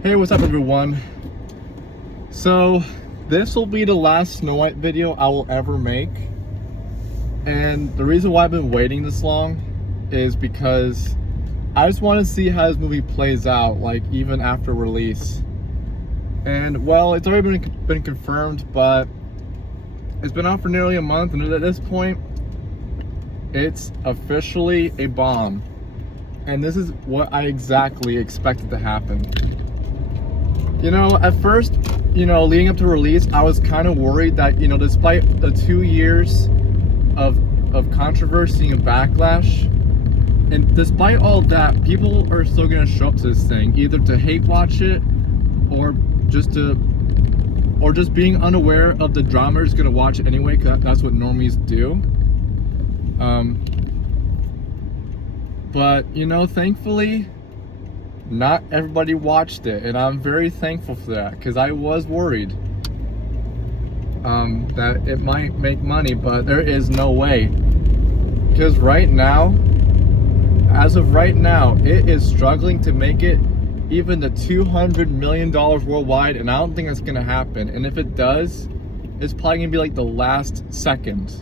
Hey, what's up everyone? So, this will be the last Snow White video I will ever make. And the reason why I've been waiting this long is because I just want to see how this movie plays out, like even after release. And well, it's already been confirmed, but it's been out for nearly a month, and at this point, it's officially a bomb. And this is what I exactly expected to happen. You know, at first, leading up to release, I was kind of worried that, despite the 2 years of controversy and backlash, and despite all that, people are still going to show up to this thing, either to hate watch it, or just being unaware of the drama is going to watch it anyway, because that's what normies do. But, thankfully, not everybody watched it, and I'm very thankful for that, because I was worried that it might make money, but there is no way. Because right now, as of right now, it is struggling to make it even to $200 million worldwide, and I don't think that's going to happen. And if it does, it's probably going to be like the last second.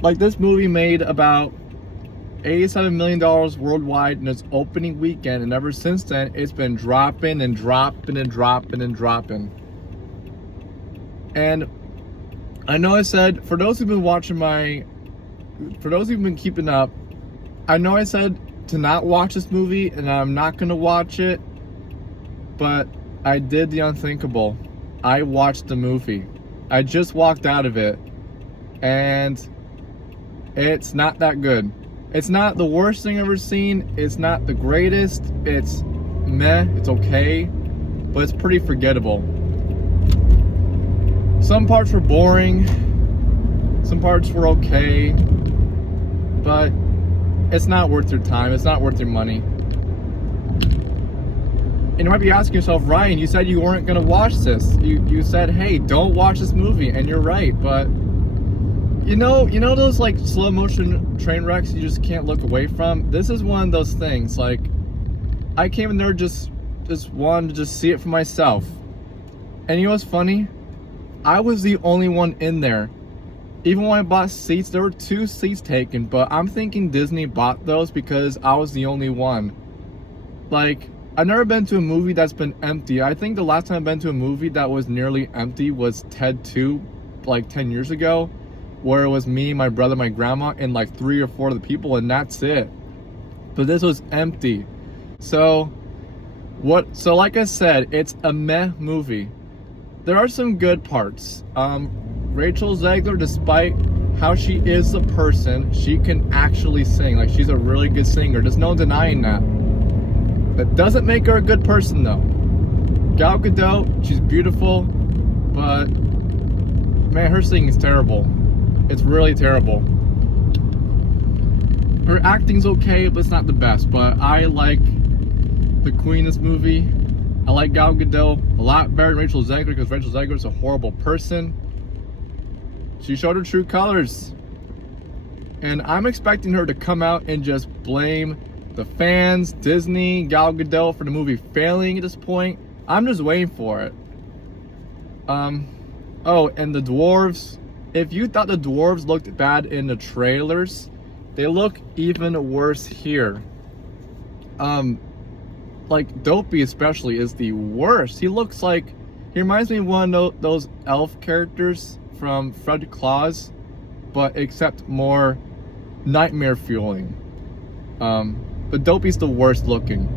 Like, this movie made about $87 million worldwide in its opening weekend, and ever since then it's been dropping and dropping and dropping and dropping. And I know I said, for those who've been keeping up, I know I said to not watch this movie, and I'm not gonna watch it, but I did the unthinkable. I watched the movie. I just walked out of it, and it's not that good. It's not the worst thing I've ever seen. It's not the greatest. It's meh. It's okay. But it's pretty forgettable. Some parts were boring. Some parts were okay. But it's not worth your time. It's not worth your money. And you might be asking yourself, Ryan, you said you weren't going to watch this. You said, hey, don't watch this movie. And you're right. But you know those like slow motion train wrecks you just can't look away from? This is one of those things. Like, I came in there just wanted to just see it for myself. And you know what's funny? I was the only one in there. Even when I bought seats, there were 2 seats taken, but I'm thinking Disney bought those because I was the only one. Like, I've never been to a movie that's been empty. I think the last time I've been to a movie that was nearly empty was Ted 2, like 10 years ago, where it was me, my brother, my grandma, and like 3 or 4 of the people, and that's it. But this was empty. So like I said, it's a meh movie. There are some good parts. Rachel Zegler, despite how she is a person, she can actually sing. Like, she's a really good singer. There's no denying that. That doesn't make her a good person, though. Gal Gadot, she's beautiful, but man, her singing is terrible. It's really terrible. Her acting's okay, but it's not the best. But I like the Queen in this movie. I like Gal Gadot a lot better than Rachel Zegler, because Rachel Zegler is a horrible person. She showed her true colors. And I'm expecting her to come out and just blame the fans, Disney, Gal Gadot for the movie failing at this point. I'm just waiting for it. Oh, and the dwarves. If you thought the dwarves looked bad in the trailers, they look even worse here. Like, Dopey especially is the worst. He reminds me of one of those elf characters from Fred Claus, but except more nightmare fueling. But Dopey's the worst looking.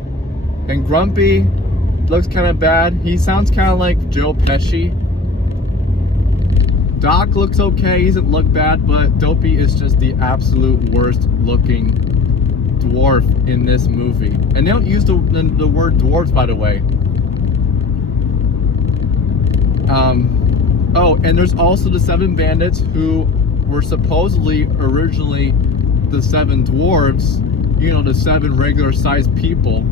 And Grumpy looks kind of bad. He sounds kind of like Joe Pesci. Doc looks okay, he doesn't look bad, but Dopey is just the absolute worst looking dwarf in this movie. And they don't use the word dwarves, by the way. Oh, and there's also the 7 bandits, who were supposedly originally the 7 dwarves, the 7 regular sized people.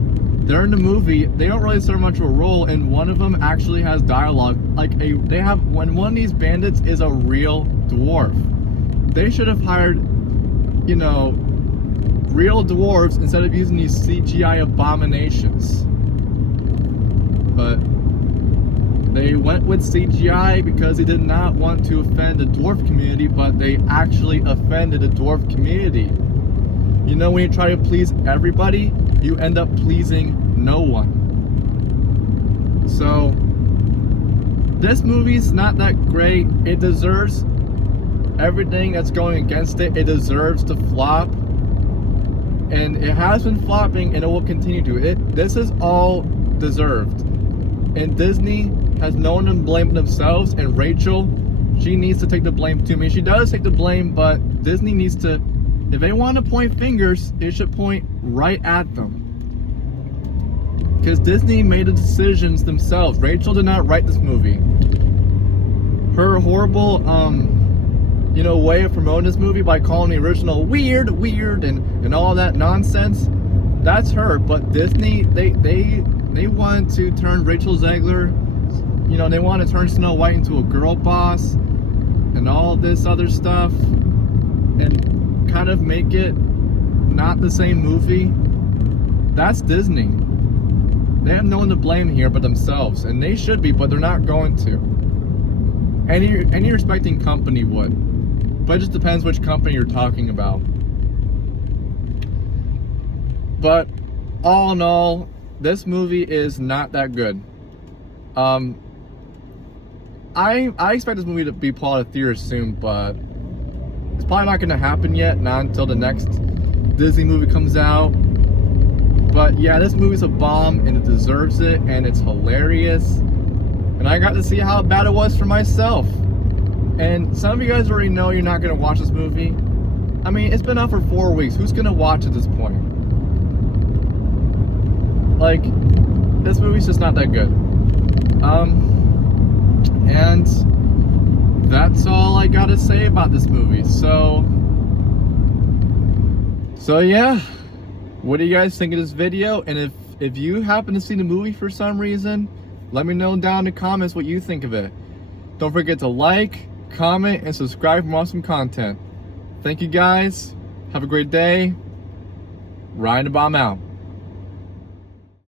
They're in the movie, they don't really serve much of a role, and one of them actually has dialogue. When one of these bandits is a real dwarf. They should have hired, real dwarves instead of using these CGI abominations. went with CGI because they did not want to offend the dwarf community, but they actually offended the dwarf community. You know, when you try to please everybody, you end up pleasing no one. So, this movie's not that great. It deserves everything that's going against it. It deserves to flop. And it has been flopping, and it will continue to. This is all deserved. And Disney has no one to blame themselves, and Rachel, she needs to take the blame too. I mean, she does take the blame, but Disney needs to, if they want to point fingers, it should point right at them. Because Disney made the decisions themselves. Rachel did not write this movie. Her horrible, way of promoting this movie by calling the original weird, and all that nonsense, that's her. But Disney, they wanted to turn Rachel Zegler, they want to turn Snow White into a girl boss and all this other stuff and kind of make it not the same movie. That's Disney. They have no one to blame here but themselves, and they should be, but they're not going to. Any respecting company would, but it just depends which company you're talking about. But all in all, this movie is not that good. I expect this movie to be pulled out of theaters soon, but it's probably not going to happen yet, not until the next Disney movie comes out. But yeah, this movie's a bomb, and it deserves it, and it's hilarious. And I got to see how bad it was for myself. And some of you guys already know you're not going to watch this movie. I mean, it's been out for 4 weeks. Who's going to watch at this point? Like, this movie's just not that good. And that's all I gotta say about this movie. So yeah, what do you guys think of this video? And if you happen to see the movie for some reason, let me know down in the comments what you think of it. Don't forget to like, comment, and subscribe for more awesome content. Thank you guys. Have a great day. Ryan the Bomb out.